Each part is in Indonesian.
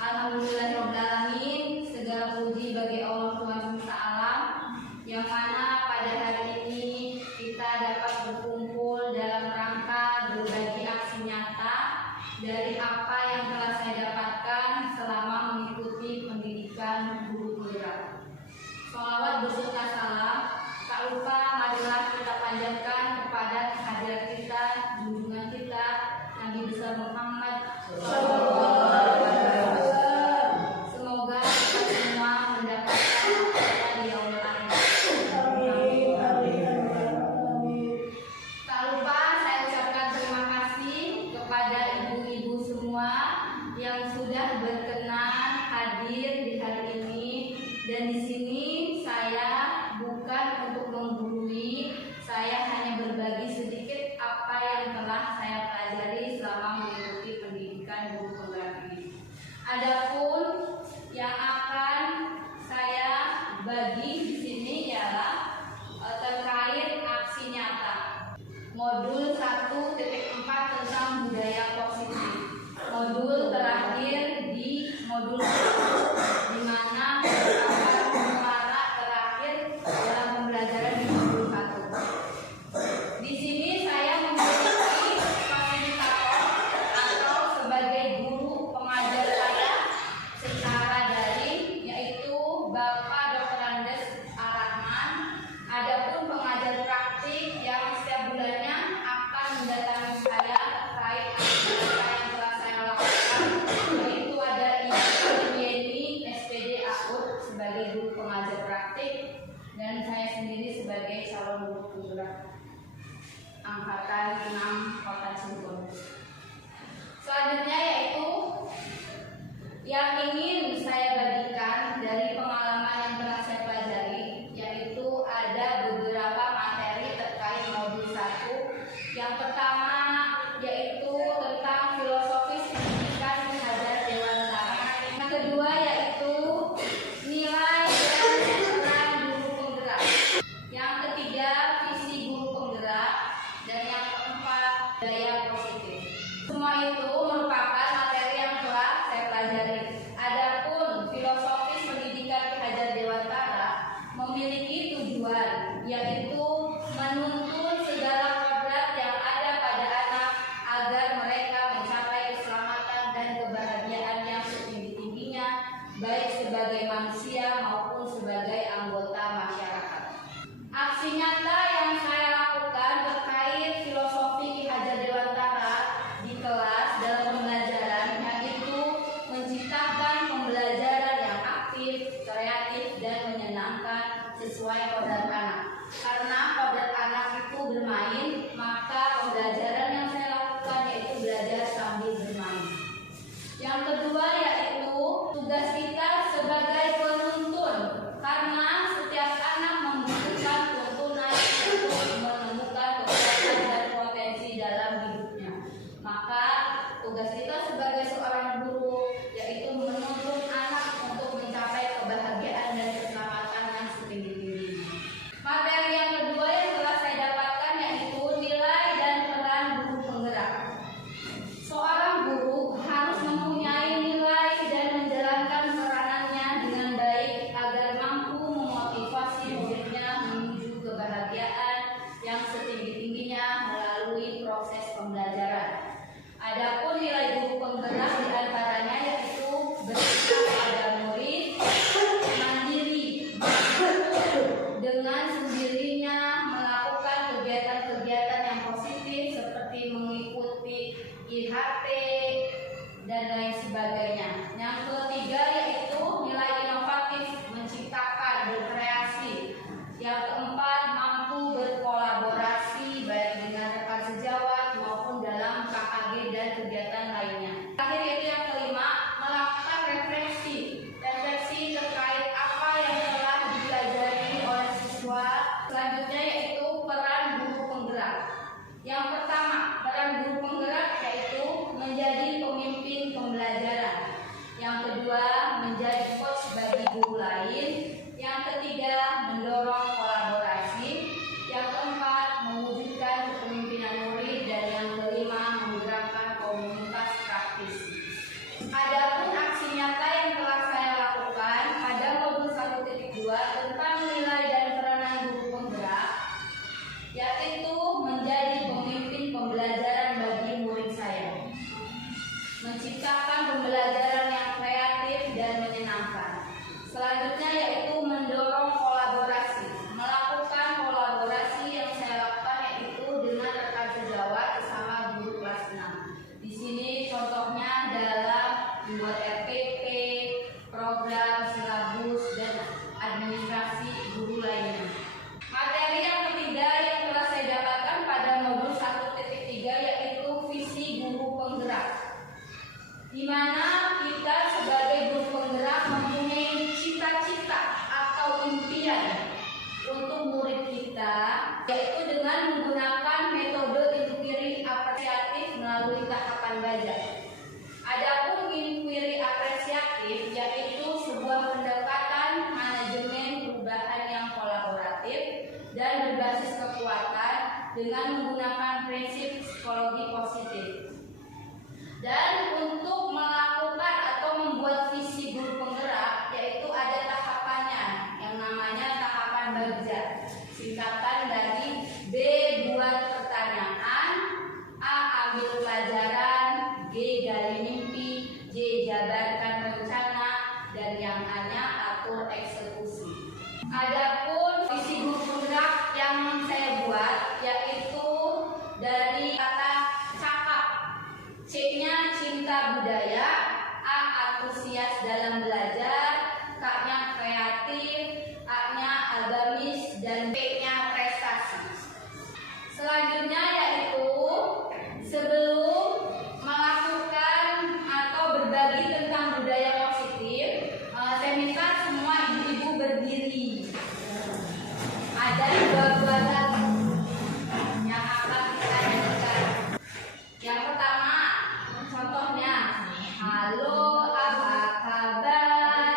Alhamdulillahirrahmanirrahim. Segala puji bagi Allah Subhanahu wa Ta'ala, yang mana pada hari ini kita dapat berkumpul dalam rangka berbagi aksi nyata dari apa yang telah saya dapatkan selama mengikuti pendidikan guru penggerak. Sholawat berserta salam tak lupa marilah kita panjatkan kepada hadirat kita, junjungan kita, Nabi besar Muhammad Semoga kita semua mendapatkan keberkahan di yaumil akhir. Tak lupa saya ucapkan terima kasih kepada ibu-ibu semua yang sudah berkenan hadir di hari ini, dan di sini saya bukan untuk menggurui, saya hanya berbagi sedikit apa yang telah saya pelajari selama mengikuti pendidikan guru penggerak ini. Adapun yang akan saya bagi di sini ialah terkait aksi nyata. Modul 1.4 tentang budaya positif. Modul terakhir di modul 1, di mana merupakan muara terakhir dalam pembelajaran di modul 1. Di sini saya memiliki fasilitator atau sebagai guru pengajar saya secara daring, yaitu Bapak Dr. Andes Ar-Rahman. Adapun pengajar praktik yang setiap bulannya akan mendatangi saya terkait apa yang telah saya lakukan, yaitu ada Ibu Yeni SPD AUD sebagai guru pengajar praktik, dan saya sendiri sebagai calon guru penggerak angkatan 6 Kota Cirebon. Selanjutnya yaitu yang ingin saya bagikan dari pengalaman yang telah saya pelajari, yaitu ada beberapa materi terkait modul 1. Yang pertama yaitu tentang filosofis pendidikan terhadap dewasa. Yang kedua yaitu nilai dan peran guru penggerak. Yang ketiga visi guru penggerak, dan yang keempat budaya positif. Semua itu merupakan materi yang telah saya pelajari. Adapun filosofis pendidikan Ki Hajar Dewantara memiliki tujuan, yaitu menuntun segala kodrat yang ada pada anak agar mereka mencapai keselamatan dan kebahagiaan yang setinggi-tingginya, baik sebagai manusia maupun sebagai anggota masyarakat. Aksi nyata yang saya lakukan terkait filosofi Ki Hajar Dewantara di kelas dalam pembelajaran, yaitu menciptakan pembelajaran yang aktif, kreatif, dan menyenangkan sesuai kodrat anak. Karena kodrat anak itu bermain, maka pembelajaran yang saya lakukan yaitu belajar sambil bermain. Yang kedua yaitu tugas kita sebagai penuntun, karena setiap anak membutuhkan tuntunan untuk menemukan kekuatan dan potensi dalam hidupnya. Maka tugas kita sebagai seorang guru yaitu menuntun anak untuk mencapai kebahagiaan dan keselamatan yang setinggi-tingginya. Materi yang kedua LPP, program, silabus, dan administrasi guru lainnya. Materi yang ketiga yang telah saya dapatkan pada modul 1.3 yaitu visi guru penggerak, di mana kita sebagai guru penggerak mempunyai cita-cita atau impian untuk murid kita, yaitu dengan menggunakan metode inquiry apresiatif melalui tahapan belajar. Adapun inquiry apresiatif yaitu sebuah pendekatan manajemen perubahan yang kolaboratif dan berbasis kekuatan dengan menggunakan prinsip psikologi positif. Dan untuk melakukan atau membuat visi guru penggerak yaitu ada tahapannya yang namanya tahapan baja, singkatan dari B. Buat pertanyaan, A. Ambil pelajaran, G. Gali mimpi, J. Jabarkan rencana, dan yang A-nya atur eksekusi. Adapun visi guru penggerak yang saya buat yaitu dari kata cakap, C-nya cinta budaya, A. Antusias dalam belajar, K-nya kreatif, A-nya agamis, dan P-nya prestasi. Selanjutnya yaitu sebelum melakukan atau berbagi tentang budaya positif, saya minta semua ibu-ibu berdiri. Ada dua lagu yang akan kita nyanyikan. Yang pertama, contohnya, halo apa kabar?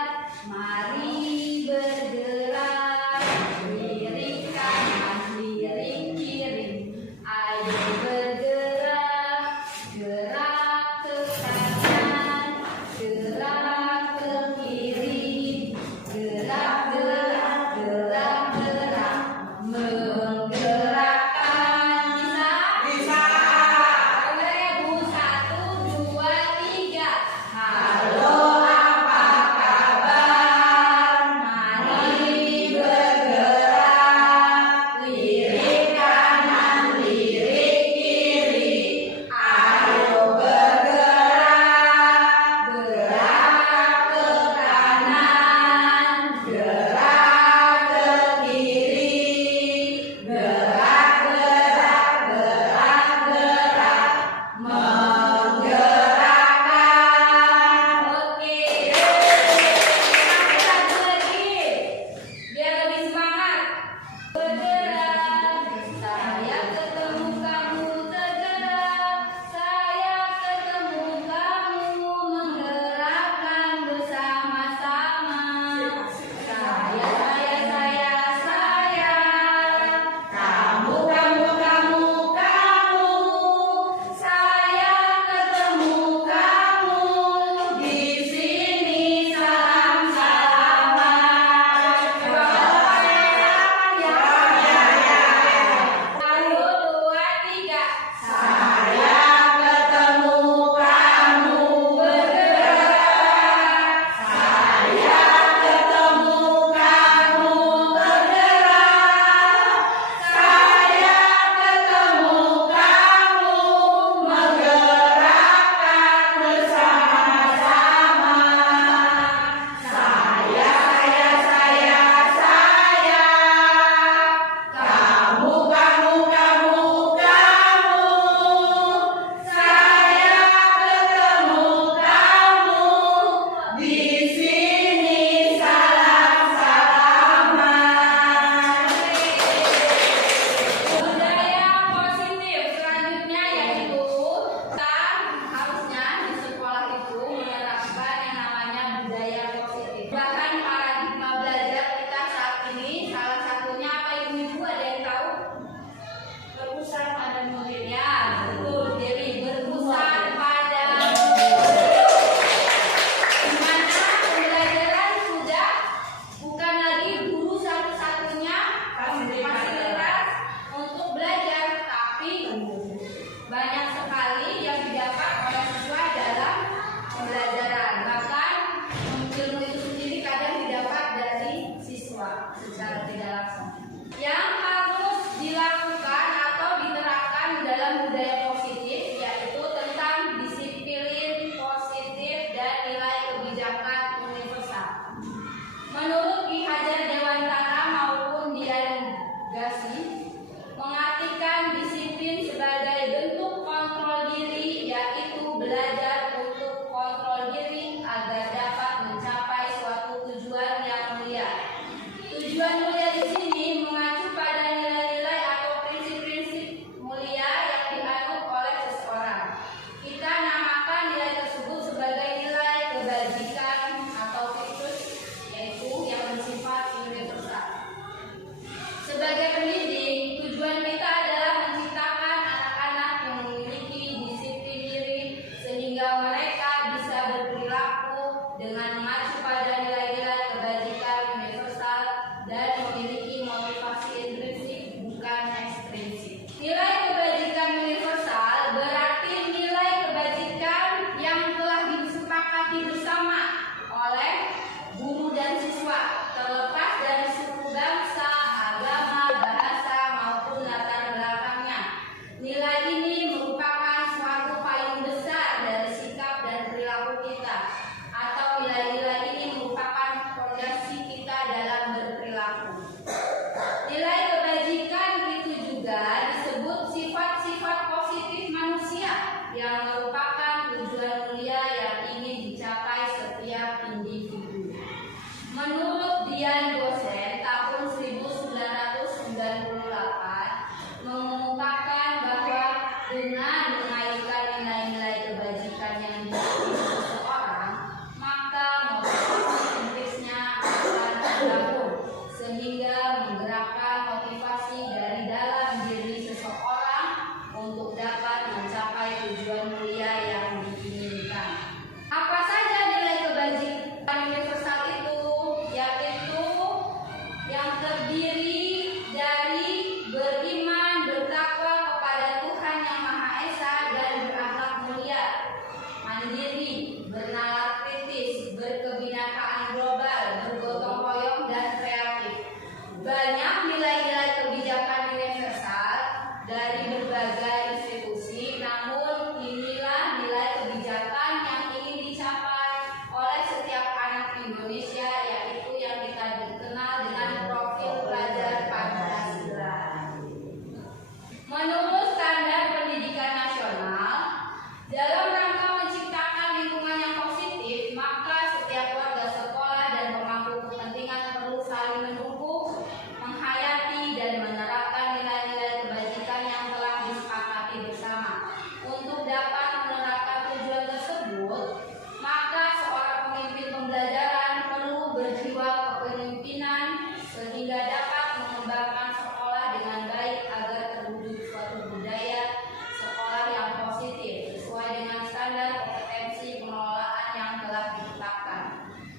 dengan mengacu pada nilai-nilai kebajikan universal dan memiliki motivasi intrinsik bukan ekstrinsik. Nilai kebajikan universal berarti nilai kebajikan yang telah disepakati bersama oleh guru dan siswa, terlepas dari suku bangsa, agama, bahasa, maupun latar belakangnya. Nilai ini merupakan suatu payung besar dari sikap dan perilaku kita, atau nilai-nilai ini merupakan fondasi kita dalam berperilaku. Nilai kebajikan itu juga disebut sifat-sifat positif manusia yang merupakan tujuan mulia yang ingin dicapai setiap individu. Menurut Dian Gosen tahun 1998 mengungkapkan bahwa dengan mengaitkan nilai-nilai kebajikan yang dimiliki seseorang, maka motivasi intrinsnya akan terbangun sehingga menggerakkan motivasi dari dalam diri seseorang untuk dapat mencapai tujuan mulia yang diinginkan. Apa saja nilai kebajikan universal itu? Yaitu yang terdiri dari beriman, bertakwa kepada Tuhan Yang Maha Esa dan berakhlak mulia, mandiri, bernalar kritis, berkebinekaan global, bergotong royong dan kreatif. Banyak nilai-nilai kebijakan universal dari berbagai institusi, namun inilah nilai kebijakan yang ingin dicapai oleh setiap anak Indonesia, yaitu yang kita kenal dengan profil pelajar Pancasila. Menurut Standar Pendidikan Nasional, dalam rangka menciptakan lingkungan yang positif, maka setiap warga sekolah dan pemangku kepentingan perlu saling mendukung, menghayati dan menerapkan nilai-nilai kebajikan yang telah disepakati bersama. Untuk dapat menerapkan tujuan tersebut, maka seorang pemimpin pembelajaran perlu berjiwa kepemimpinan sehingga dapat mengembangkan sekolah dengan baik agar terwujud suatu budaya sekolah yang positif sesuai dengan standar kompetensi pengelolaan yang telah ditetapkan.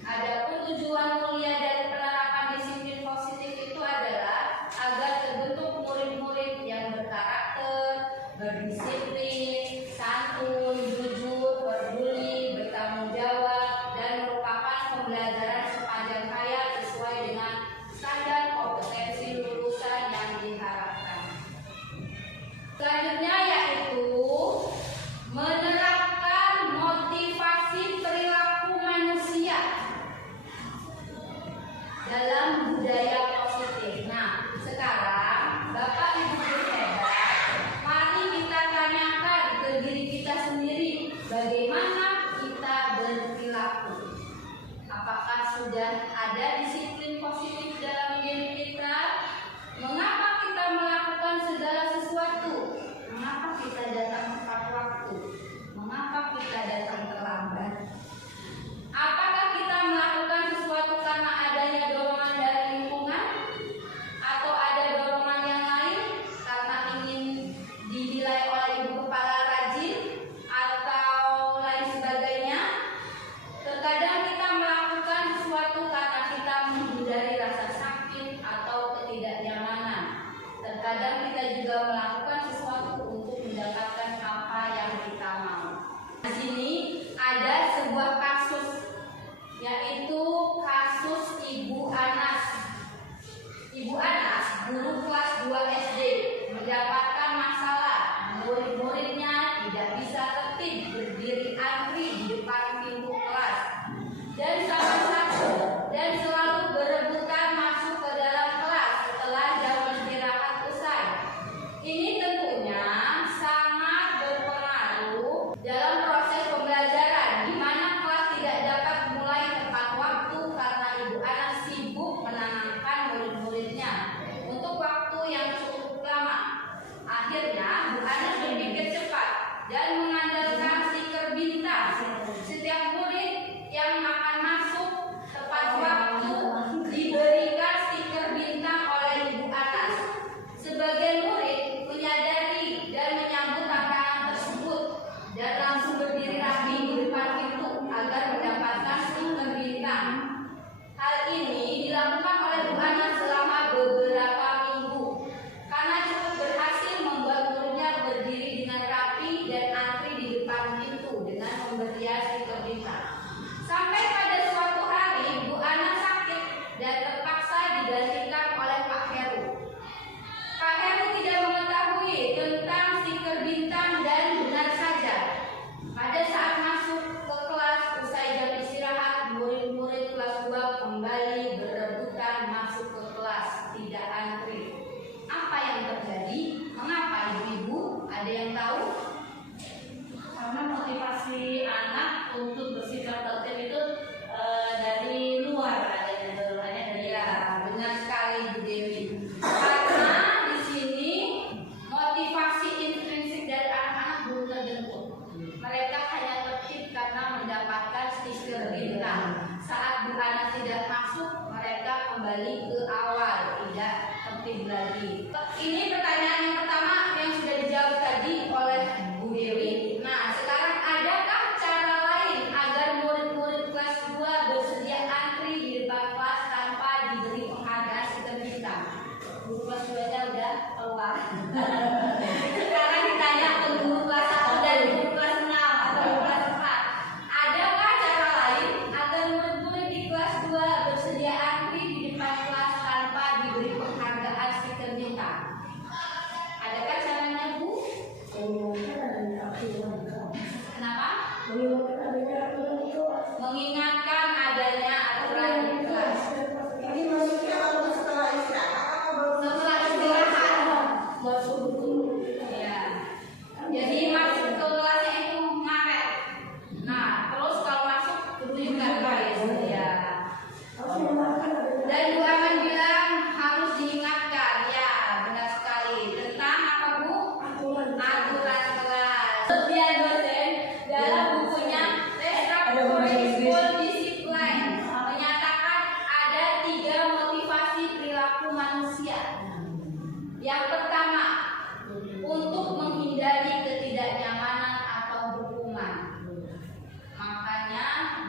Adapun tujuan mulia dari penerapan disiplin positif itu adalah agar terbentuk murid-murid yang berkarakter, berdisiplin, santun, jujur, peduli, bertanggung jawab, dan merupakan pembelajaran sepanjang hayat sesuai dengan standar kompetensi lulusan yang diharapkan. Selanjutnya yaitu menerapkan motivasi perilaku manusia dalam budaya positif. Nah, sekarang Bapak Ibu guru hebat, mari kita tanyakan ke diri kita sendiri, bagaimana kita berperilaku. Apakah sudah ada disiplin positif dalam diri kita? Mengapa kita melakukan segala sesuatu? Mengapa kita datang tepat waktu? Mengapa kita datang terlambat? Apakah kita melakukan sesuatu karena adanya dorongan dari lingkungan? Atau ada dorongan yang lain karena ingin dinilai oleh ibu kepala rajin atau lain sebagainya? Terkadang kita melakukan sesuatu karena Saat Bu Ana tidak masuk, mereka kembali ke awal, tidak tertib lagi. Ini pertanyaan yang pertama yang sudah dijawab tadi oleh Bu Dewi. Nah, sekarang adakah cara lain agar murid-murid kelas 2 bersedia antri di depan kelas tanpa diberi penghargaan stiker bintang? Guru kelas 2-nya udah keluar. Sekarang ditanya ke guru kelas 1 dan guru kelas 6 atau guru kelas 4. Adakah cara lain agar murid-murid di kelas 2 bersedia antri di depan kelas tanpa diberi penghargaan stiker bintang? Adakah caranya, Bu? Kenapa? Mengingatkan adanya aturan di kelas. Setelah istirahat. Ya. Jadi masuk ke kelasnya itu ngaret. Nah, terus kalau masuk tunjukkan guys. Ya. Dan Bu Aman bilang harus diingatkan. Ya, benar sekali. Tentang apa, Bu? Aturan kelas. Sebagian dosen dalam bukunya Restructuring School Discipline menyatakan ada 3 motivasi perilaku manusia. Yang pertama, untuk menghindari ketidaknyamanan atau hukuman. Makanya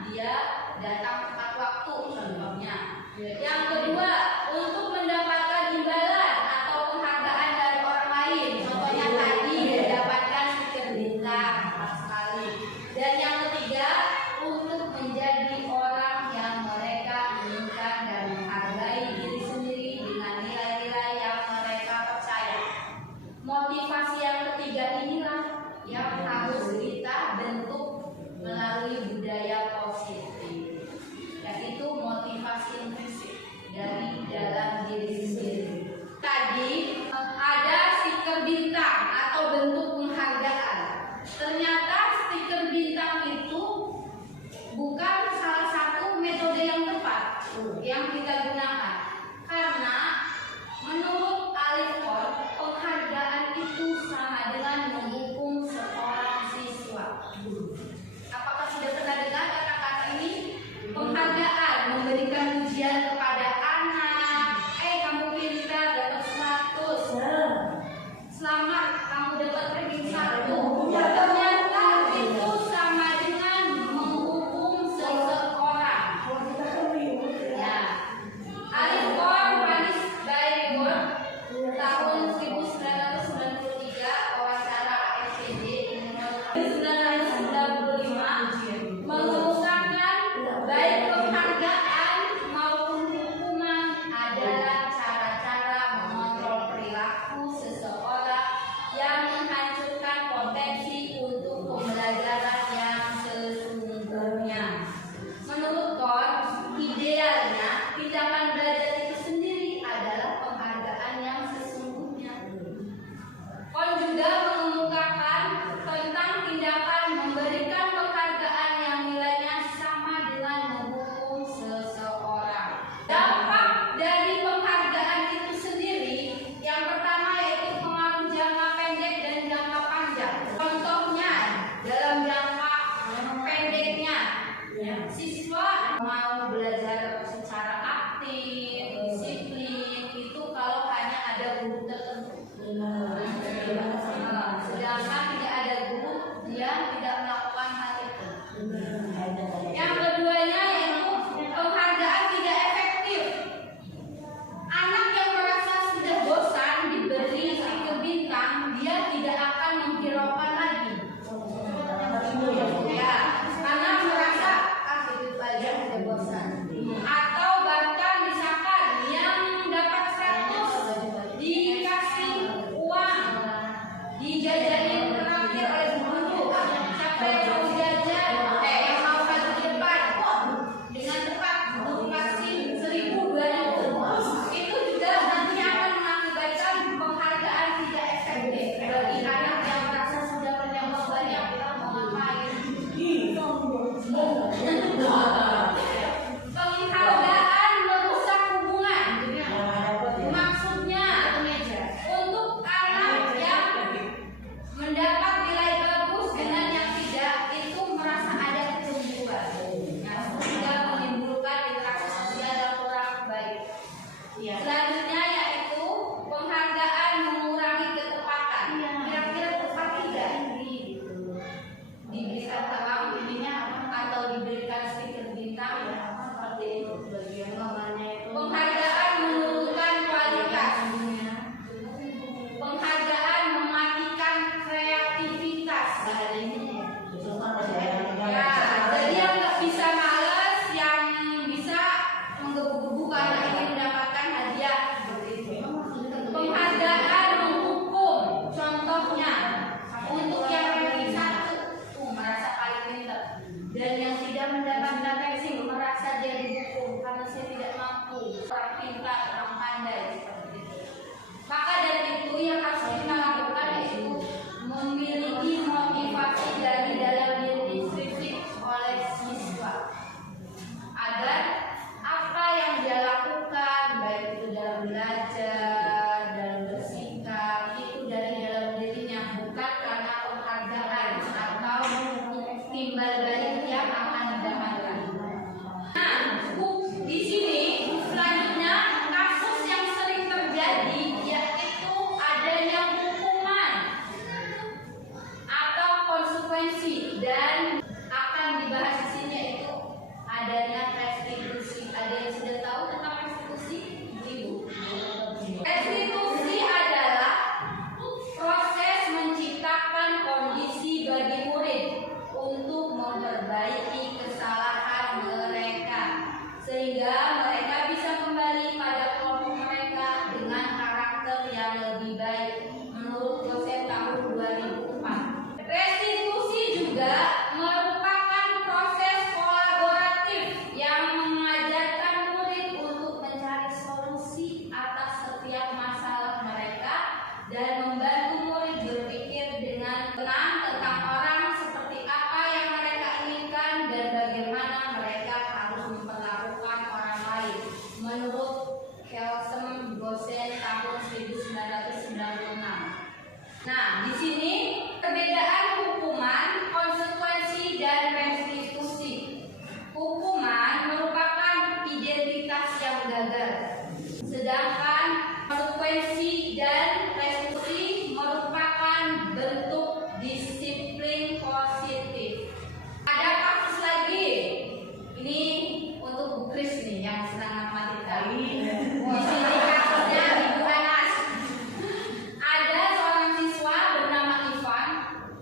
dia datang tepat waktu contohnya. Yang kedua, untuk mendapatkan imbalan atau penghargaan dari orang lain. Contohnya tadi mendapatkan stiker bintang sekali. Dan yang ketiga, untuk menjadi orang yang mereka inginkan dan menghargai diri sendiri dengan nilai-nilai yang mereka percaya. Motivasi yang ketiga inilah yang harus kita bentuk melalui budaya positif, yaitu motivasi intrinsik dari dalam diri sendiri. Tadi ada stiker bintang atau bentuk penghargaan. Ternyata stiker bintang itu bukan salah satu metode yang tepat yang kita gunakan, karena menurut Alifon penghargaan itu sama dengan menghukum seorang siswa. Apakah sudah pernah dengar kata-kata ini? Penghargaan, memberikan ujian kepada anak. Kamu pintar, dapat 100. Selamat, kamu dapat ranking 1. Ternyata itu sama dengan menghukum seseorang. Ya. Alifon Panis Bayrewon tahun 1993 wawancara ASCD nomor 995 mengemukakan baik penghargaan maupun hukuman adalah cara-cara mengontrol perilaku seseorang yang menghancurkan potensi untuk pembelajaran yang sesungguhnya. Menurut Kohn, idealnya tindakan belajar itu sendiri adalah penghargaan yang sesungguhnya. Kohn juga mengemukakan tentang tindakan memberikan penghargaan yang nilainya sama dengan menghukum seseorang. Dampak dari penghargaan itu sendiri, yang pertama yaitu pengaruh jangka pendek dan jangka panjang. Contohnya, dalam jangka pendeknya, siswa mau belajar Ada yang sudah tahu tentang restitusi, Ibu? Restitusi adalah proses menciptakan kondisi bagi murid untuk memperbaiki kesalahan mereka sehingga mereka bisa kembali pada kelompok mereka dengan karakter yang lebih baik menurut dosen tahun 2004. Restitusi juga merupakan proses kolaboratif yang mengajarkan murid untuk mencari solusi atas setiap masalah mereka dan membantu murid berpikir dengan tenang tentang orang seperti apa yang mereka inginkan dan bagaimana mereka harus memperlakukan orang lain menurut Kelsen dosen tahun 1996. Nah, di sini perbedaan hukuman, konsekuensi, dan restitusi. Hukuman merupakan identitas yang gagal, sedangkan konsekuensi dan restitusi merupakan bentuk disiplin positif. Ada kasus lagi, ini untuk Bu Kris nih yang senang matematika. Di sini kasusnya Ibu Anas. Ada seorang siswa bernama Ivan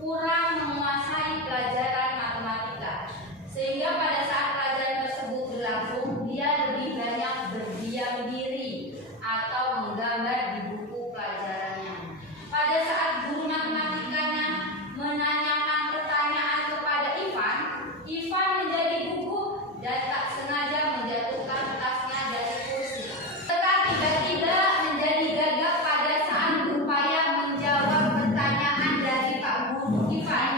kurang menguasai pelajaran matematika, sehingga pada saat pelajaran tersebut berlangsung dia lebih banyak berdiam diri atau menggambar di buku pelajarannya. Pada saat guru matematikanya menanyakan pertanyaan kepada Ivan, Ivan menjadi gugup dan tak sengaja menjatuhkan tasnya dari kursi. Tetapi tiba-tiba menjadi gagap pada saat berupaya menjawab pertanyaan dari Pak Guru Ivan.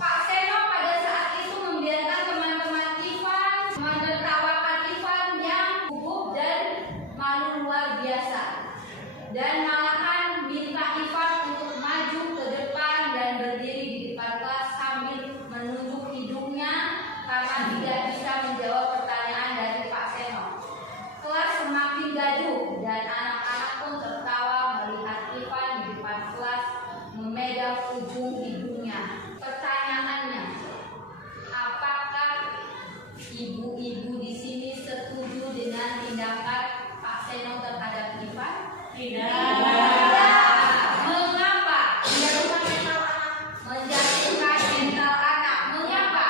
Pak Seno pada saat itu membiarkan teman-teman Ivan menertawakan Ivan yang gugup dan malu luar biasa, dan malahan minta Ivan untuk maju ke depan dan berdiri di depan kelas sambil menunjuk hidungnya karena tidak bisa menjawab pertanyaan dari Pak Seno. Kelas semakin gaduh dan anak-anak pun tertawa melihat Ivan di depan kelas memegang ujung hidungnya. Pertanyaannya, apakah ibu-ibu di sini setuju dengan tindakan Pak Seno terhadap Ivan? Tidak. Mengapa? Menjatuhkan mental anak. Menjatuhkan mental anak. Mengapa?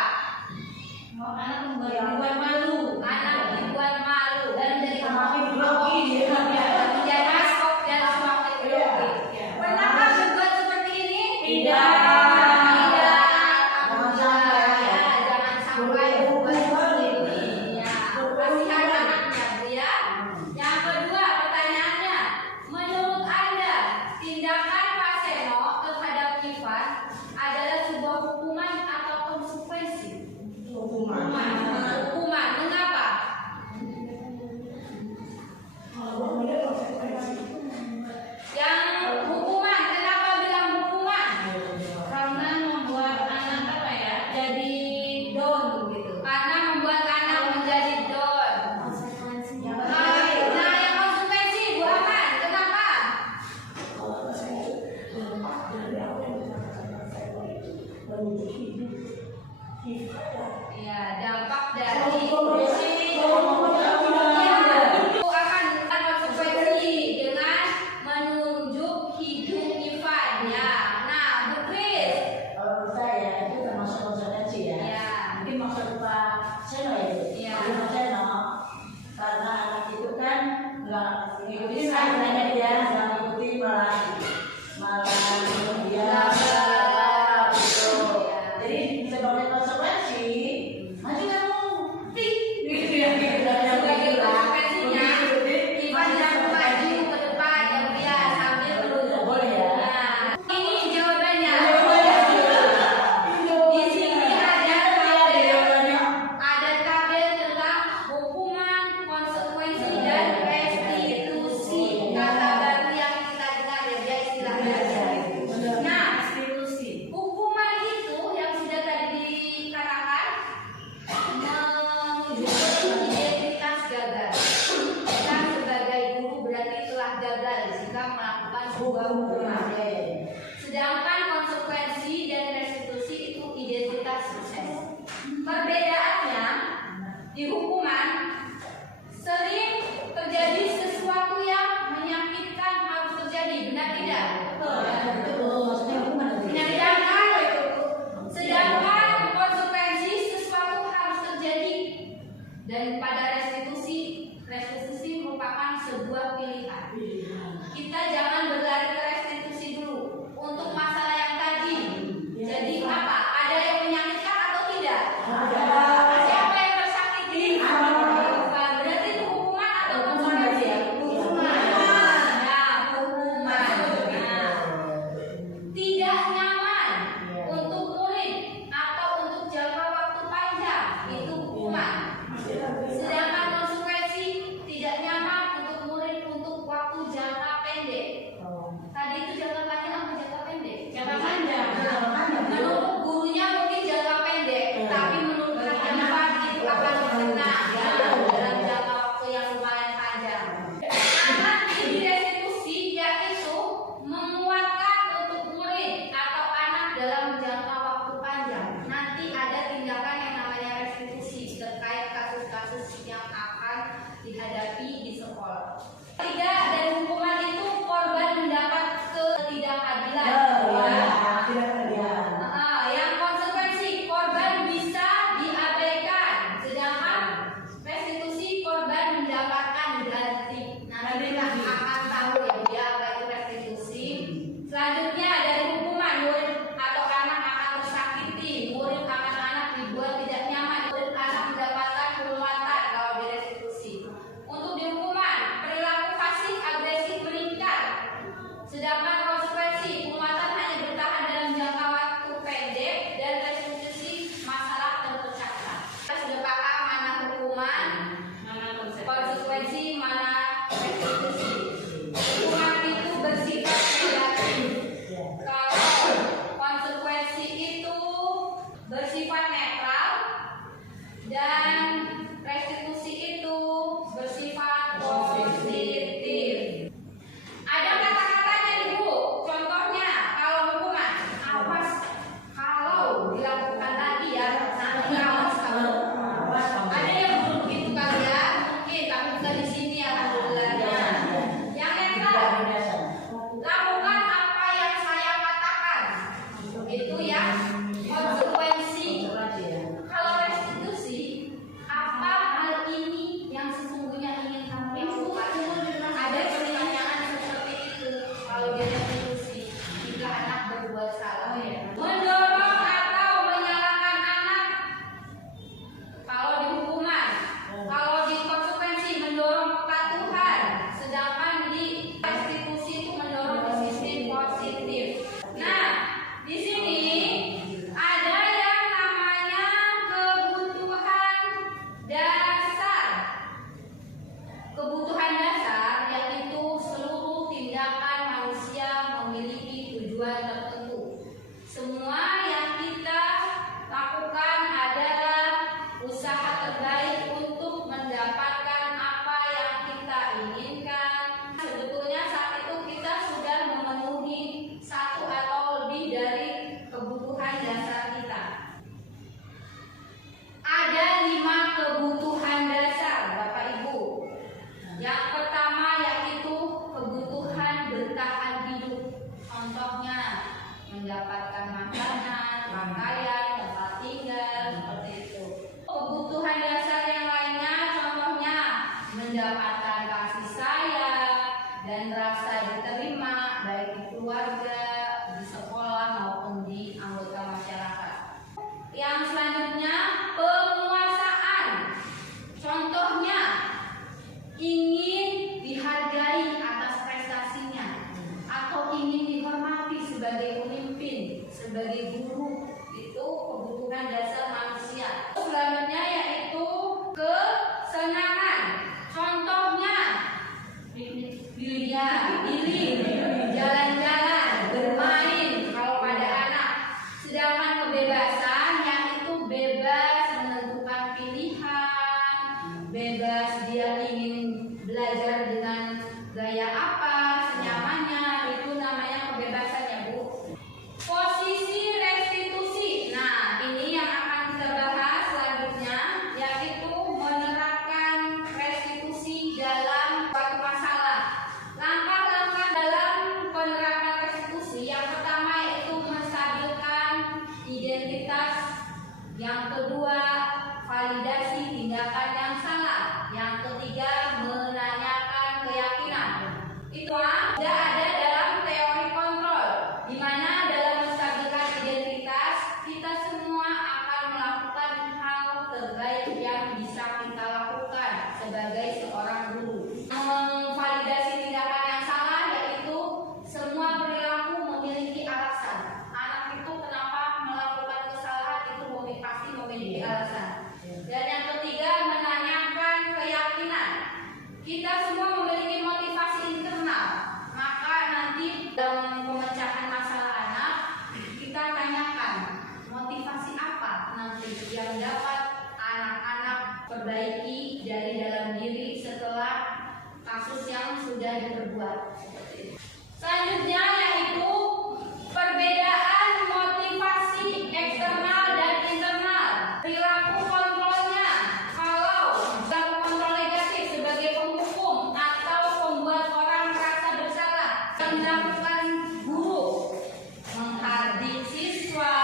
Anak dibuat malu. Anak dibuat malu dan menjadi semakin grogi. Menjadi maskot dan semakin grogi. Pernahkah berbuat seperti ini? Tidak. Jangan sampai berbuat seperti ini. Kasihan anaknya, Bu ya. Yang kedua, pertanyaannya, menurut Anda tindakan Pak Seno terhadap Ivan adalah sebuah hukuman atau konsekuensi? Hukuman. Mengapa? Yang hukuman, kenapa bilang hukuman? Karena membuat anak jadi down gitu. Karena membuat anak menjadi down. Nah, yang konsekuensi Bu Aman, kenapa? Ya, dampak dari itu akan konsekuensi dengan menunjuk hidung Ivan ya. Nah, Bu Kris. Kalau menurut saya itu termasuk konsekuensi ya. Ya. Mungkin maksud Pak Seno ya. Iya. Pak Seno karena anak itu kan nggak ngikutin sarannya dia, nggak ngikutin malah dia gitu. Jadi sebagai konsekuensi, maju kamu tik gitu ya. Sebagai konsekuensinya, Ivan yang maju ke depan ya sambil menunjuk. Boleh ya. Nah, ini jawabannya. Di sini ada tabel tentang hukuman, konsekuensi, dan restitusi. Kata baru yang kita dengar ya, dia istilahnya. Nah, hukuman itu yang sudah tadi dikatakan menunjukkan identitas gagal. Kita sebagai guru berarti telah gagal jika melakukan sebuah hukuman. Sedangkan konsekuensi dan restitusi itu identitas sukses. Perbedaannya di hukum Dan pada restitusi merupakan sebuah pilihan. Kita jangan berlari ke restitusi dulu untuk masalah yang tadi. Jadi apa? Ada yang menyakitkan atau tidak? Siapa yang tersakiti? Berarti itu hukuman atau konsekuensi? Hukuman. Ya, hukuman. Nah, tidak nyaman untuk murid atau untuk jangka waktu panjang itu hukuman. Sedangkan konsekuensi tidak nyaman untuk murid untuk waktu jangka pendek. Tadi itu jangka panjang atau jangka pendek? Jangka panjang. Menurut gurunya mungkin jangka pendek, tapi menurut Hanifah itu akan terkena dalam jangka waktu yang lumayan panjang. Anak di restitusi yaitu menguatkan untuk murid atau anak dalam jangka waktu panjang. Nanti ada tindakan yang namanya restitusi terkait kasus-kasus yang akan dihadapi di sekolah. Tiga, dan hukuman itu korban mendapat ketidakadilan. Yang konsekuensi korban bisa diabaikan, sedangkan restitusi korban mendapatkan ganti. Nanti kita akan tahu ya dia apa itu restitusi. Selanjutnya dari hukuman, murid atau anak akan tersakiti, murid anak dibuat tidak nyaman, murid anak mendapatkan penguatan kalau di restitusi. Untuk di hukuman, perilaku pasif agresif meningkat, sedangkan konsekuensi penguatan hanya bertahan dalam jangka waktu pendek dan restitusi masalah terpecahkan. Kita sudah paham mana hukuman, mana konsekuensi, mana restitusi. Hukuman itu bersifat negatif. Kalau konsekuensi itu bersifat netral dan restitusi itu bersifat positif. Ada kata-katanya nih Bu. Contohnya kalau hukuman, awas kalau dilakukan tadi ya, nanti awas kamu. Ada yang belum gitu kali ya, mungkin tapi bukan di sini alhamdulillah. Yang netral, lakukan apa yang saya katakan. Itu ya konsekuensi. Kalau restitusi, apa hal ini yang sesungguhnya ingin kamu lakukan? Ada pertanyaan seperti itu kalau dia restitusi jika anak berbuat salah. Mendorong atau menyalahkan anak kalau di hukuman. Kalau di konsekuensi mendorong kepatuhan, sedangkan di restitusi itu mendorong ke sistem positif. Nah, di sini ada yang namanya kebutuhan dasar. Kebutuhan dasar yaitu seluruh tindakan manusia memiliki tujuan tertentu. Semua yang kita lakukan adalah usaha terbaik untuk mendapatkan apa yang kita inginkan. Sebetulnya saat itu kita sudah memenuhi satu atau lebih dari kebutuhan dasar kita. Ada 5 kebutuhan dasar, Bapak Ibu. Yang pertama yaitu kebutuhan bertahan hidup. Contohnya mendapatkan makanan, pakaian, tempat tinggal, seperti itu. Kebutuhan dasar yang lainnya contohnya mendapatkan kasih sayang dan rasa diterima baik di keluarga, di sekolah maupun di anggota masyarakat. Yang selanjutnya penguasaan. Contohnya ingin dihargai atas prestasinya atau ingin dihormati sebagai pemimpin, sebagai guru. Itu kebutuhan dasar manusia. Selanjutnya yaitu kesenangan. Contohnya jalan-jalan, bermain kalau pada anak. Sedangkan kebebasan yaitu bebas menentukan pilihan, bebas dia ingin belajar dengan gaya apa, senyamannya, itu namanya kebebasan ya Bu. Posisi restitusi. Nah, ini yang akan kita bahas selanjutnya, yaitu menerapkan restitusi dalam suatu masalah. Langkah-langkah dalam penerapan restitusi yang pertama yaitu menstabilkan identitas, yang kedua validasi tindakan yang yang bisa kita lakukan sebagai seorang guru. Memvalidasi tindakan yang salah yaitu semua perilaku memiliki alasan. Anak itu kenapa melakukan kesalahan itu pasti memiliki alasan. Dan yang ketiga, menanyakan keyakinan. Kita semua memiliki motivasi internal. Maka nanti dalam pemecahan masalah anak, kita tanyakan motivasi apa nanti yang dapat anak-anak perbaiki dari dalam diri setelah kasus yang sudah diperbuat. Selanjutnya yaitu perbedaan motivasi eksternal dan internal. Perilaku kontrolnya, kalau perilaku kontrol negatif sebagai penghukum atau membuat orang merasa bersalah, melakukan guru, menghardik siswa,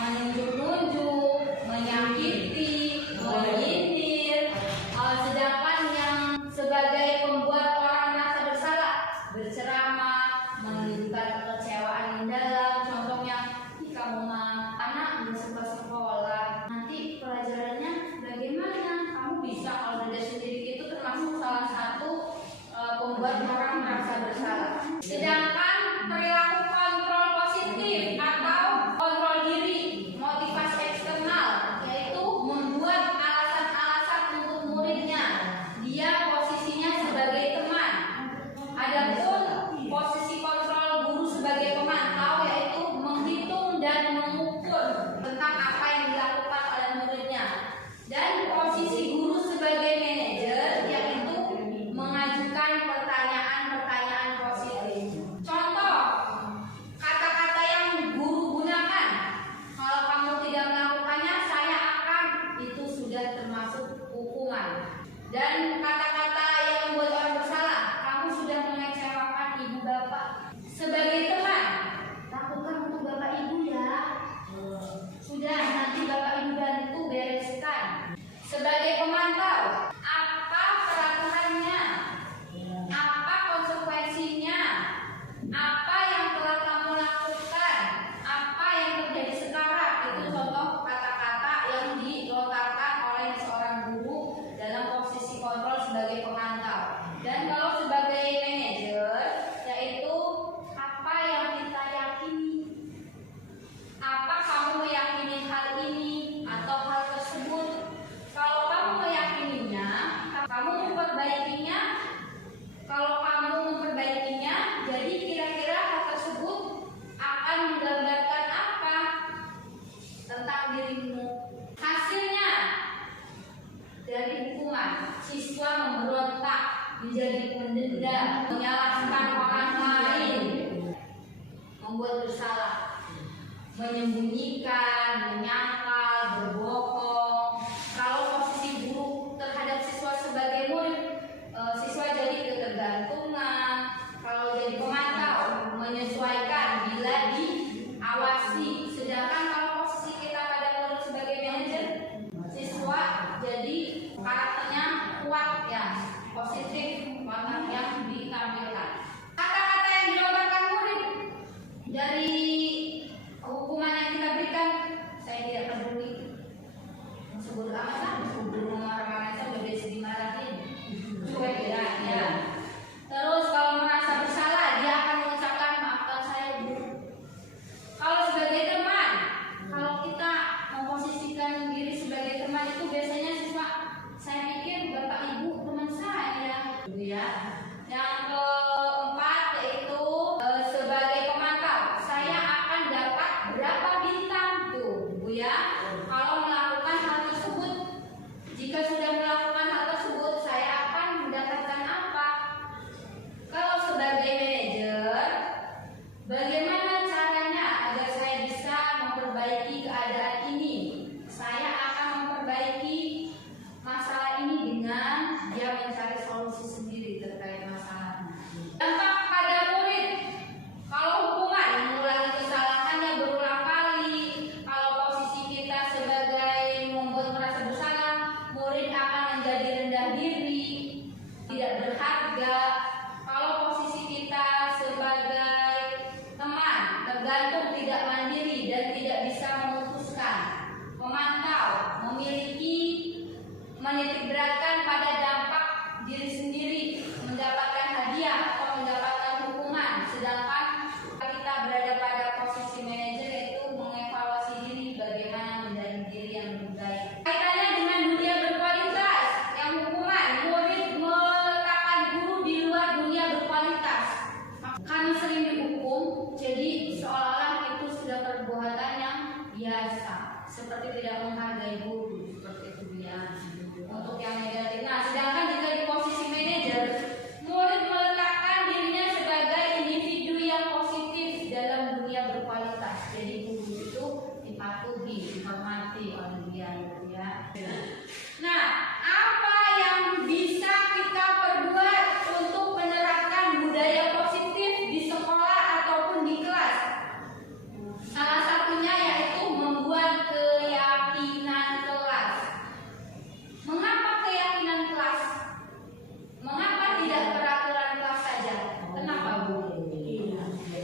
menunjuk-nunjuk, menyakiti, menyindir. Sedangkan yang sebagai pembuat orang merasa bersalah, berceramah, menunjukkan kekecewaan mendalam. Contohnya, kamu mah anak nggak suka sekolah, nanti pelajarannya bagaimana? Kamu bisa kalau belajar sendiri, itu termasuk salah satu pembuat orang merasa bersalah. Sedangkan perilaku kontrol positif atau kontrol diri, motivasi eksternal, yaitu membuat alasan-alasan untuk muridnya. Dia posisinya sebagai teman. Adapun posisi kontrol guru sebagai pemantau yaitu menghitung dan mengukur tentang apa yang dilakukan oleh muridnya. Dan posisi guru sebagai manajer yaitu mengajukan pertanyaan-pertanyaan positif. Contoh, kata-kata yang guru gunakan. Kalau kamu tidak melakukannya, saya akan, itu sudah termasuk hukuman. Dan kata-kata yang membuat orang bersalah, kamu sudah mengecewakan ibu bapak. Sebagai teman, lakukan untuk bapak ibu ya. Sudah, nanti bapak ibu bantu bereskan. Sebagai pemantau, apa peraturannya? Apa konsekuensinya? Apa yang telah kamu lakukan? Apa yang terjadi sekarang? Itu contoh kata-kata yang dilontarkan oleh seorang guru dalam posisi kontrol sebagai pemantau. Dan kalau sebagai manajer, yaitu apa yang kita yakini. Apa kamu meyakini hal ini atau hal tersebut? Kalau kamu meyakininya, kamu memperbaikinya. Kalau kamu memperbaikinya, jadi kira-kira hal tersebut akan menggambarkan apa tentang dirimu? Hasilnya dari hukuman, siswa memberontak, menjadi mendendam, menyalahkan orang lain, membuat bersalah, menyembunyikan, menyangkal, berbohong. Kalau posisi guru terhadap siswa sebagai murid, siswa jadi ketergantungan. Kalau jadi pemantau, menyesuaikan bila diawasi. Sedangkan kalau posisi kita pada murid sebagai manajer, siswa jadi karakternya kuat ya, positif, watak yang ditampilkan. Kata-kata yang dilontarkan murid dari hukuman yang kita berikan, saya tidak peduli. Sebut amat lah, guru marah-marah saya udah biasa dimarahin. Cuek ya. Terus kalau merasa bersalah, dia akan mengucapkan maafkan saya Bu. Kalau sebagai teman, kalau kita memposisikan diri sebagai teman itu biasanya siswa, saya pikir bapak ibu teman saya, gitu ya. Yang keempat yaitu sebagai pemantau, saya akan dapat berapa bintang tuh, Bu ya? Kalau melakukan hal tersebut, jika sudah melakukan hal tersebut, saya akan mendapatkan apa? Kalau sebagai manajer, bagaimana caranya agar saya bisa memperbaiki keadaan ini? Saya akan memperbaiki masalah ini dengan dia mencari solusi sendiri terkait masalahnya. Dampak pada murid, kalau hukuman mengulangi kesalahannya berulang kali, kalau posisi kita sebagai membuat merasa bersalah, murid akan menjadi rendah diri, tidak berharga. Kalau posisi kita sebagai teman, tergantung, tidak mandiri dan tidak bisa memutuskan. Pemantau memiliki menitikberatkan pada dampak diri sendiri, mendapatkan hadiah atau mendapatkan hukuman. Sedangkan kita berada pada posisi manajer, yaitu mengevaluasi diri bagaimana menjadi diri yang lebih baik. Kaitannya dengan dunia berkualitas, yang hukuman, murid meletakkan guru di luar dunia berkualitas. Karena sering dihukum, jadi seolah-olah itu sudah perbuatan yang biasa, seperti tidak menghargai guru, seperti itu dia. Untuk yang negatif. Nah, sedangkan jika di posisi manajer, murid meletakkan dirinya sebagai individu yang positif dalam dunia berkualitas. Jadi guru itu dipatuhi, dihormati oleh dia, ya. Nah, apa yang bisa kita perbuat untuk menerapkan budaya positif di sekolah ataupun di kelas? Salah satunya yaitu membuat keyakinan kelas. Mengapa keyakinan kelas? Mengapa tidak peraturan kelas saja? Kenapa, Bu?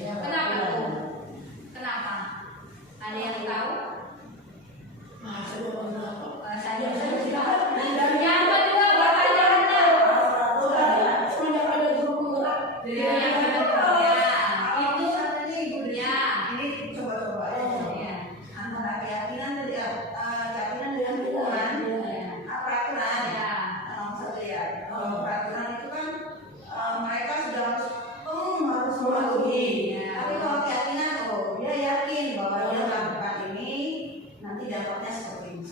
Kenapa, Bu? Kenapa? Ada yang tahu? Saya yang kedua pertanyaannya. Antara keyakinan dengan hukuman, peraturan. Maksudnya ya, kalau peraturan itu kan mereka sudah harus mematuhi. Tapi kalau keyakinan, dia yakin bahwa dia melakukan ini nanti dampaknya seperti ini.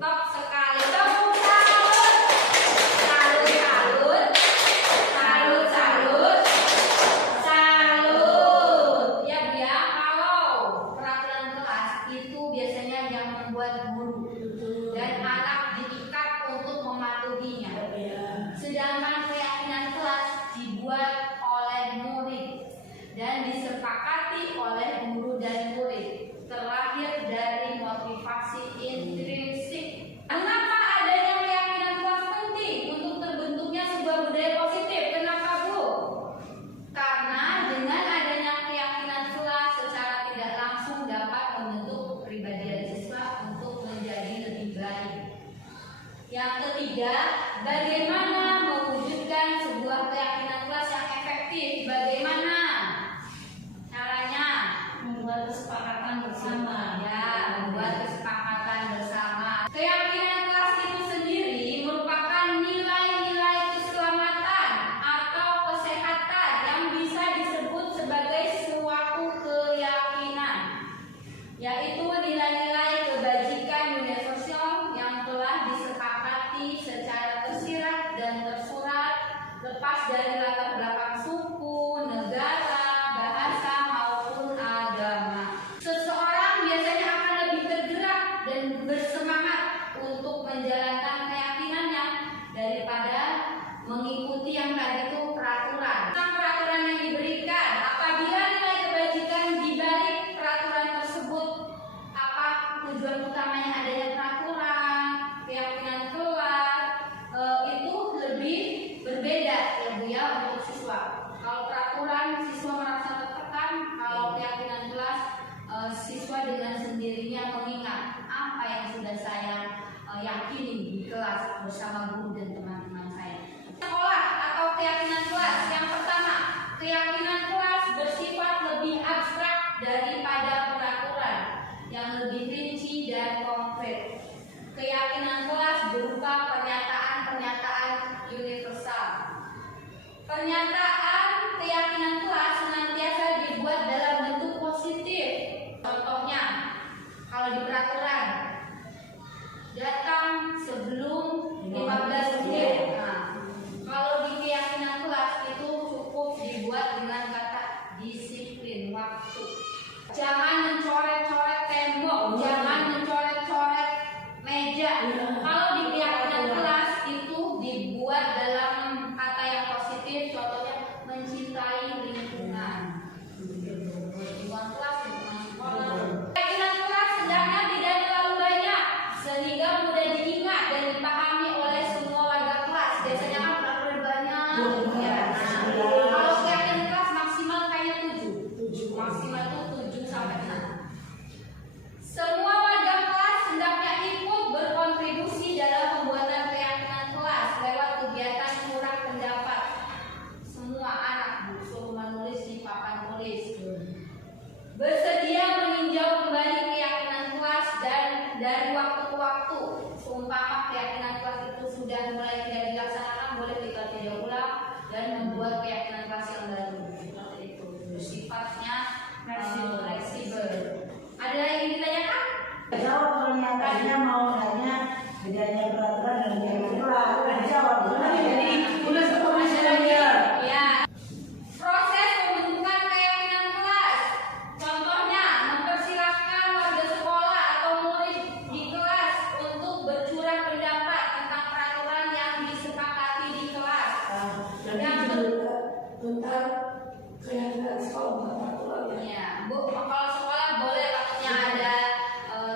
Top sekali. Tepuk salut. Salut. Ya, dia kalau peraturan kelas itu biasanya yang membuat guru dan anak diikat untuk mematuhinya. Sedangkan keyakinan kelas dibuat oleh murid dan disepakati oleh guru dan murid, terlahir dari motivasi intrinsik. Kenapa adanya keyakinan kelas penting untuk terbentuknya sebuah budaya positif? Kenapa, Bu? Karena dengan adanya keyakinan kelas secara tidak langsung dapat membentuk kepribadian siswa untuk menjadi lebih baik. Yang ketiga, bagaimana mewujudkan sebuah keyakinan kelas yang efektif? Bagaimana caranya? Membuat kesepakatan bersama. Ya, membuat kesepakatan bersama. Keyakinan kelas itu sendiri merupakan nilai-nilai keselamatan atau kesehatan yang bisa disebut sebagai suatu keyakinan, yaitu nilai-nilai kebajikan universal yang telah disepakati secara tersirat dan tersurat, lepas dari latar belakang suku, negara, bahasa maupun agama. Seseorang biasanya akan lebih tergerak dan bersemangat untuk menjalankan keyakinannya daripada mengikuti yang tadi itu peraturan. Tentang peraturan yang diberikan, apabila nilai kebajikan di balik peraturan tersebut, apa tujuan utamanya adanya peraturan, keyakinan kelas, itu lebih berbeda ya, Bu, ya, untuk siswa. Kalau peraturan siswa merasa tertekan, kalau keyakinan kelas siswa dengan sendirinya mengingat apa yang sudah saya yakini di kelas bersama guru dan teman-teman saya. Sekolah atau keyakinan kelas. Yang pertama, keyakinan kelas bersifat lebih abstrak daripada peraturan yang lebih rinci dan konkret. Keyakinan kelas berupa pernyataan-pernyataan universal. Pernyataan keyakinan kelas senantiasa dibuat dalam bentuk positif. Contohnya, kalau di peraturan, datang sebelum 15 menit mulai tidak dilaksanakan, boleh kita tidak ulang dan membuat keyakinan kelas yang baru. Seperti itu. Sifatnya fleksibel. Ada yang ingin ditanyakan? Jawab soalnya tadinya mau nanya bedanya peraturan dan keyakinan kelas. Udah jawab. Jadi udah cukup masalahnya. Ya. Proses pembentukan keyakinan kelas. Contohnya, mempersilahkan warga sekolah atau murid di kelas untuk bercurah pendapat tentang peraturan yang disepakati di kelas. Tentang keyakinan sekolah bukan peraturan ya. Ya, Bu, kalau sekolah boleh takutnya ada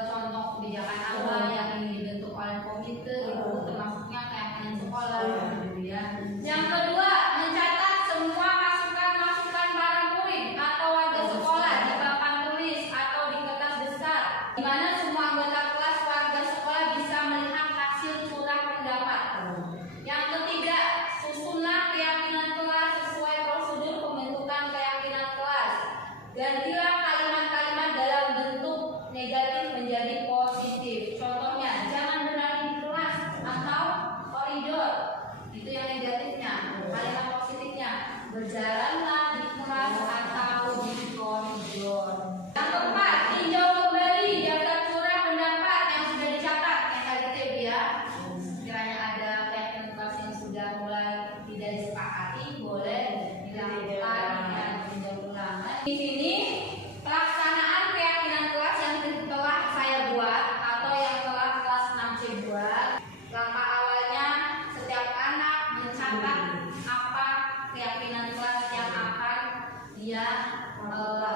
contoh kebijakan apa yang ingin dibentuk oleh komite, itu termasuknya keyakinan sekolah. Ya. Yang kedua, mencatat semua masukan-masukan para murid atau warga sekolah di papan tulis atau di kertas besar, di mana semua anggota kelas warga sekolah bisa melihat hasil curah pendapat. Yang ketiga, susunlah keyakinan kelas sesuai prosedur pembentukan keyakinan kelas. Gantilah kalimat-kalimat dalam bentuk negatif menjadi positif. Contohnya, jangan berlari di kelas atau koridor. Itu yang negatifnya. Kalimat positifnya, berjalanlah di kelas atau di koridor. Yang keempat, tinjau kembali daftar curah pendapat yang sudah dicatat. Yang tadi itu ya. Sekiranya ada keyakinan kelas yang sudah mulai tidak disepakati, boleh dilakukan dan tinjau ulang. Di sini pelaksanaan keyakinan kelas yang telah saya buat atau yang telah kelas 6C buat. Langkah awalnya, setiap anak mencatat apa keyakinan kelas yang akan dia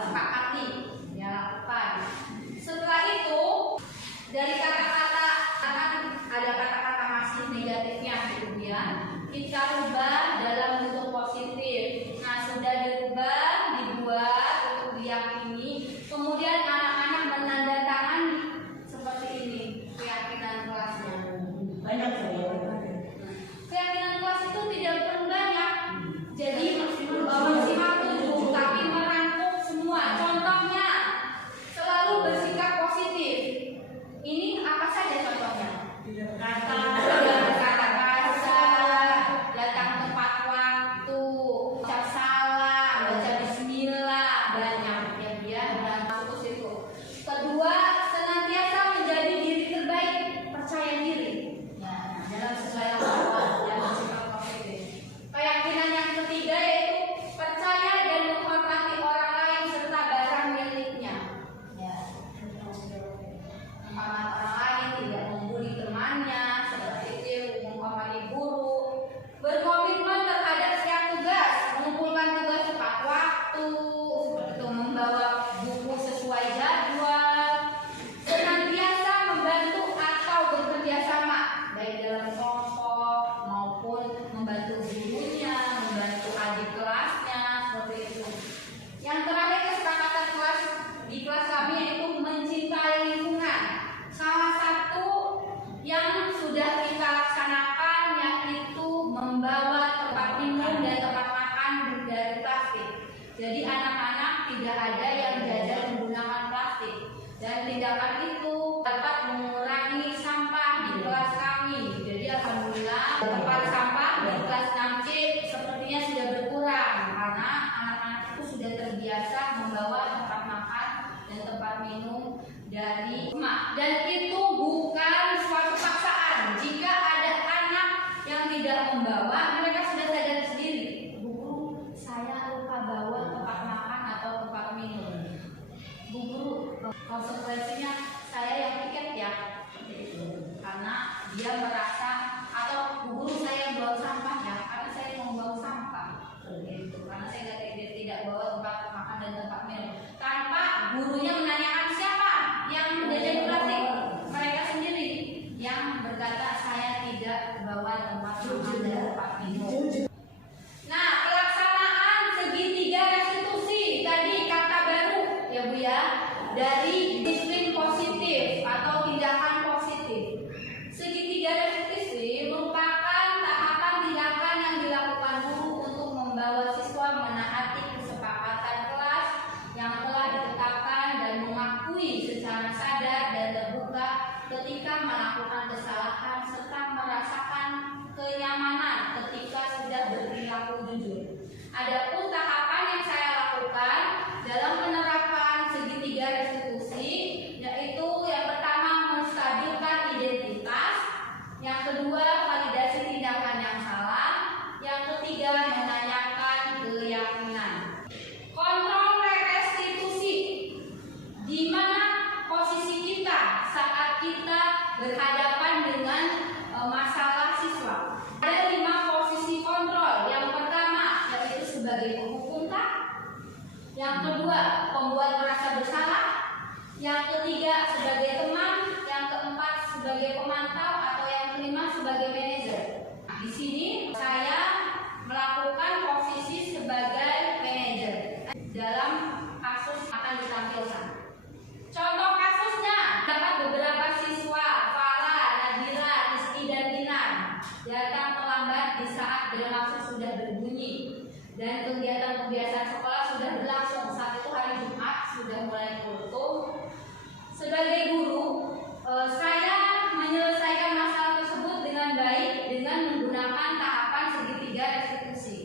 sepakati, dia lakukan. Setelah itu, dari kata-kata akan ada kata-kata masih negatifnya gitu ya, kita rubah dalam bentuk positif. Nah, sudah dirubah, dibuat untuk diyakini, kemudian anak-anak menandatangani seperti ini keyakinan kelasnya. Banyak saya. Keyakinan kelas itu tidak perlu banyak, jadi maksimal 7, tapi merangkum semua. Contohnya, selalu bersikap positif. Ini apa saja contohnya? Kata kasar, datang tepat waktu, ucap salam, baca bismillah, banyak ya biar dan fokus itu. Kedua, senantiasa menjadi diri terbaik, percaya diri. Ya, dalam sesuai lakukan dan bersikap positif. Keyakinan yang ketiga yaitu percaya dan menghormati orang lain serta barang miliknya. Ya, menghormati orang lain, tidak membuli temannya, seperti itu, menghormati guru, berkomitmen terhadap setiap tugas, mengumpulkan tugas tepat waktu, seperti itu, membawa buku sesuai jadwal, senantiasa membantu atau bekerja sama, baik dalam kelompok maupun membantu gurunya, membantu adik kelasnya, seperti itu. Yang terakhir, kesepakatan kelas di kelas kami yaitu mencintai lingkungan. Salah satu yang sudah kita laksanakan yaitu membawa tempat minum dan tempat makan dari plastik. Jadi anak-anak tidak ada yang jajan menggunakan plastik, dan tindakan itu dapat mengurangi sampah di kelas kami. Jadi alhamdulillah tempat sampah di kelas 6C sepertinya sudah berkurang karena anak-anak itu sudah terbiasa membawa tempat makan dan tempat minum dari rumah. Dan itu bukan suatu paksaan. Jika ada anak yang tidak membawa, mereka sudah sadar sendiri. Bu guru, saya lupa bawa tempat makan atau tempat minum. Bu guru, konsekuensinya saya yang tiket ya. Karena dia merasa, atau bu guru saya yang bawa sampah ya, karena saya mau bawa sampah. Karena saya tidak bawa tempat makan dan tempat minum. Tanpa gurunya menanyakan siapa yang menjadi plastik, mereka sendiri yang berkata saya tidak bawa tempat makan dan tempat minum. Nah, pelaksanaan segitiga restitusi tadi kata baru ya Bu ya, dari disiplin positif atau tindakan positif. Segitiga restitusi merupakan tahapan tindakan yang dilakukan guru untuk membawa siswa menaati kesepakatan kelas yang telah ditetapkan dan mengakui secara sadar dan terbuka ketika melakukan kesalahan serta merasakan datang terlambat di saat bel masuk sudah berbunyi, dan kegiatan kebiasaan sekolah sudah berlangsung. Saat itu hari Jumat sudah mulai kultum. Sebagai guru, saya menyelesaikan masalah tersebut dengan baik dengan menggunakan tahapan segitiga restitusi.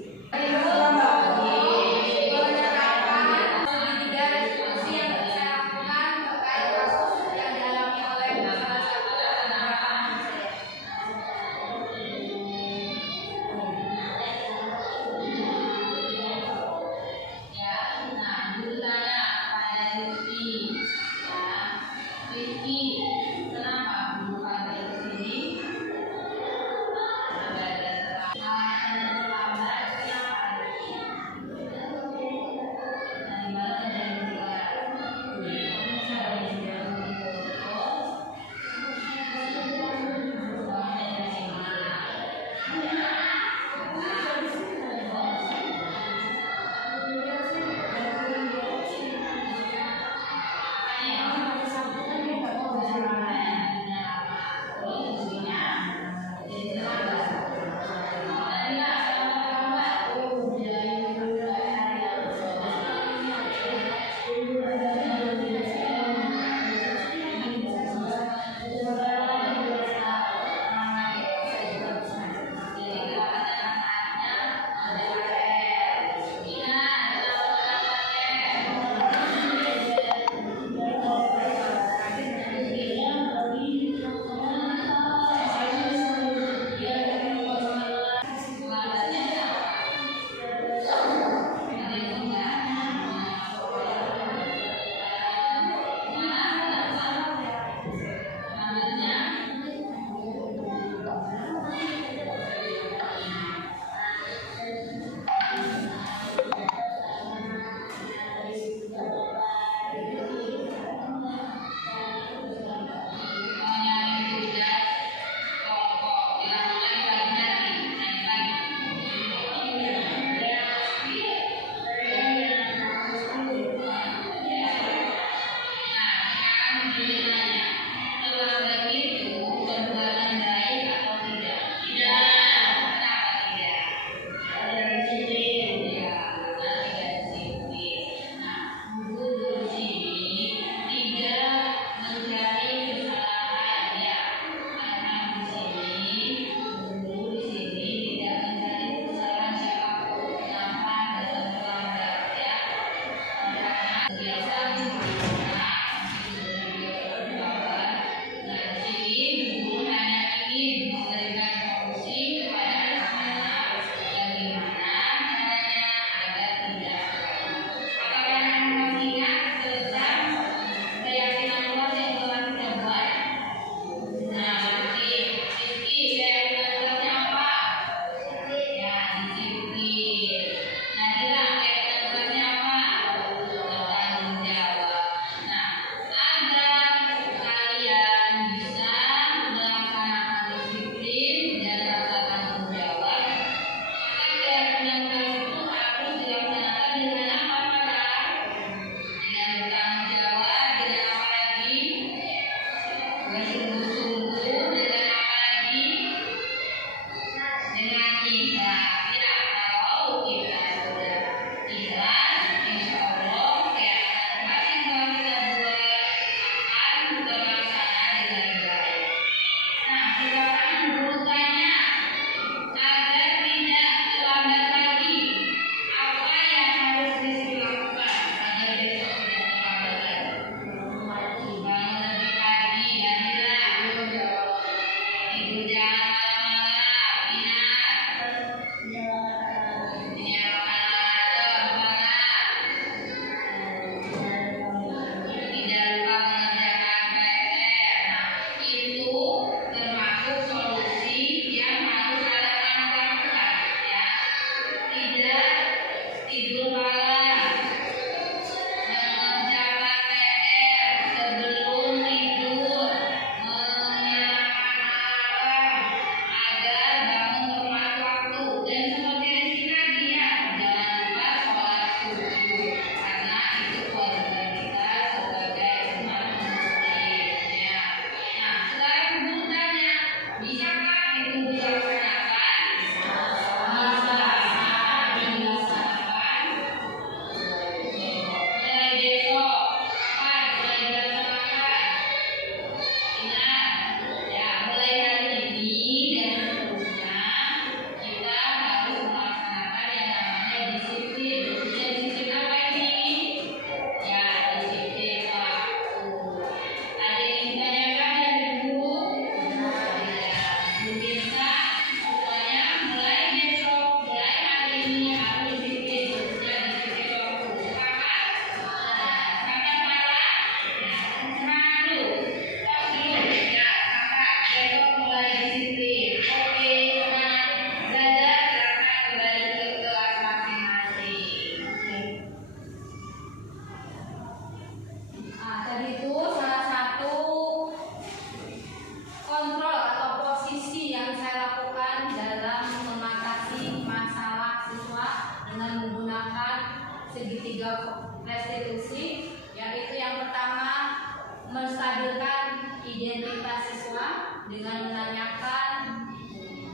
3 restitusi, yaitu yang pertama menstabilkan identitas siswa dengan menanyakan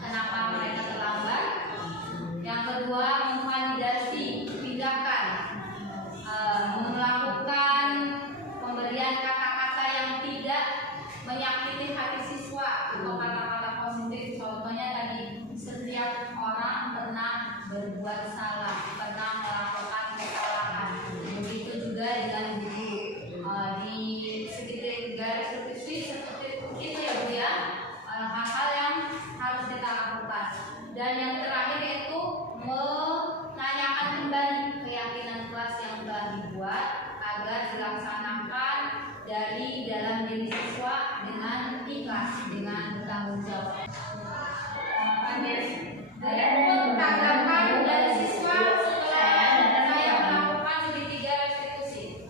kenapa mereka terlambat. Yang kedua, memvalidasi tindakan, melakukan pemberian kata-kata yang tidak menyakiti hati siswa atau kata-kata positif. Contohnya tadi, setiap orang pernah berbuat salah, pernah melakukan kesalahan. Begitu juga dengan guru. Di segitiga restitusi seperti itu ya Bu ya, hal-hal yang harus kita lakukan. Dan yang terakhir yaitu menanyakan kembali keyakinan kelas yang telah dibuat agar dilaksanakan dari dalam diri siswa dengan ikhlas, dengan bertanggung jawab. Tanggapan dari siswa setelah saya melakukan segitiga restitusi.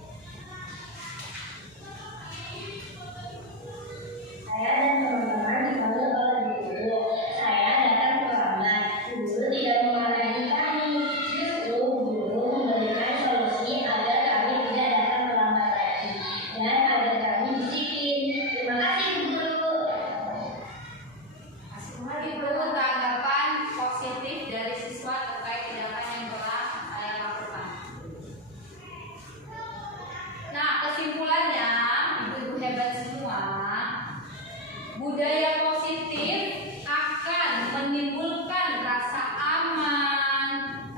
Saya dan teman-teman dipanggil oleh guru. Saya datang terlambat. Guru tidak memarahi kami. Justru guru memberikan solusi agar kami tidak datang terlambat lagi dan agar kami disiplin. Terima kasih guru. Itu tanggapan positif dari siswa terkait tindakan yang telah saya lakukan. Nah, kesimpulannya, ibu-ibu hebat semua, budaya positif akan menimbulkan rasa aman,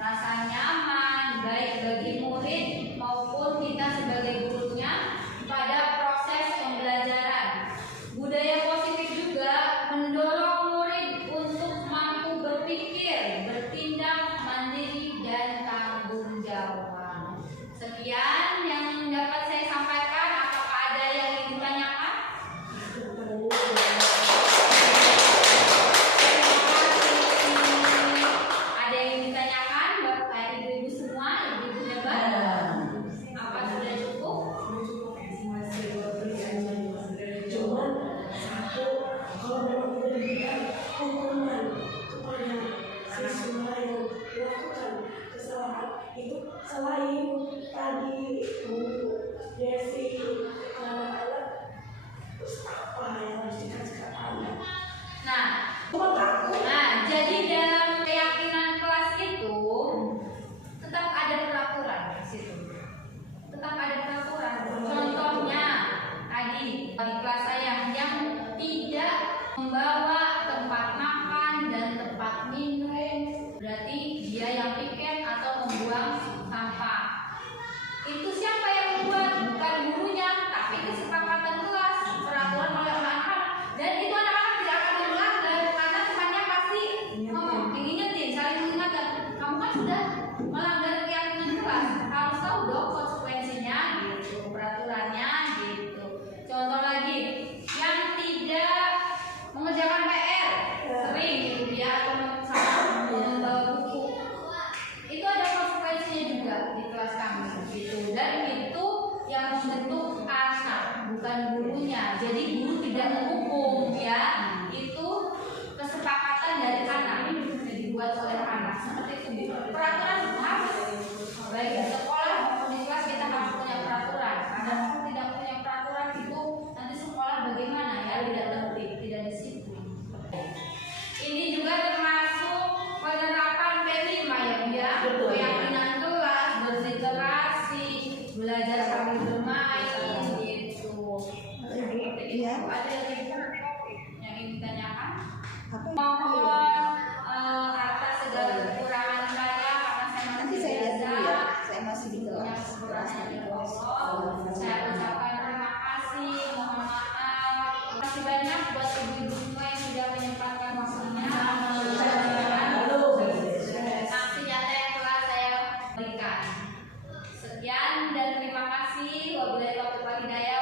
rasa nyaman, baik bagi murid maupun kita sebagai gurunya pada proses pembelajaran. Budaya positif juga mendorong murid untuk mampu berpikir, bertindak mandiri dan tanggung jawab. Sekian yang dapat saya sampaikan. Apakah ada yang ingin ditanyakan? Ada yang ingin ditanyakan Bapak Ibu semua, ibu-ibu hebat? Apa sudah cukup? Cuman satu, kalau memang tidak diberikan hukuman kepada siswa yang melakukan kesalahan itu, selain tadi Bu Desi anak-anak, terus apa yang harus dikasih ke anak? Nah, Cuma takut. jadi dalam keyakinan kelas itu tetap ada peraturan di situ. Tetap ada peraturan. Contohnya tadi di kelas saya yang tidak membawa tempat makan dan tempat minum, berarti dia yang piket atau membuang sampah. Itu siapa yang membuat? Bukan gurunya, tapi kesepakatan kelas, peraturan oleh anak-anak. Dan itu anak-anak tidak akan melanggar karena temannya pasti ngomong, ingetin, saling mengingatkan. Kamu kan sudah melanggar keyakinan kelas, harus tahu dong konsekuensinya gitu, peraturannya gitu. Contoh lagi, yang tidak mengerjakan PR sering gitu ya, atau membawa buku, itu ada konsekuensinya juga di kelas kami gitu. Dan itu yang membentuk anak, bukan gurunya. Jadi guru tidak menghukum ya, itu kesepakatan dari anak, yang dibuat oleh anak. Seperti itu, peraturan harus baik di sekolah maupun di kelas kita harus punya peraturan. Karena kalau tidak punya peraturan itu nanti sekolah bagaimana ya, tidak tertib, tidak disiplin. Ini juga termasuk penerapan P5 ya Bu ya, keyakinan kelas, berliterasi, belajar sambil bermain gitu. Iya. Ada yang ingin ditanyakan? Apa? Mohon atas segala kekurangan saya karena saya Nanti masih saya lihat dulu ya. belajar. Saya masih di Punya kelas. kekurangan dari Allah. Saya ucapkan terima kasih, mohon maaf. Terima kasih banyak buat ibu-ibu semua yang sudah menyempatkan waktunya. Aksi nyata yang telah saya berikan. Sekian dan terima kasih. Wabillahi taufiq wal hidayah.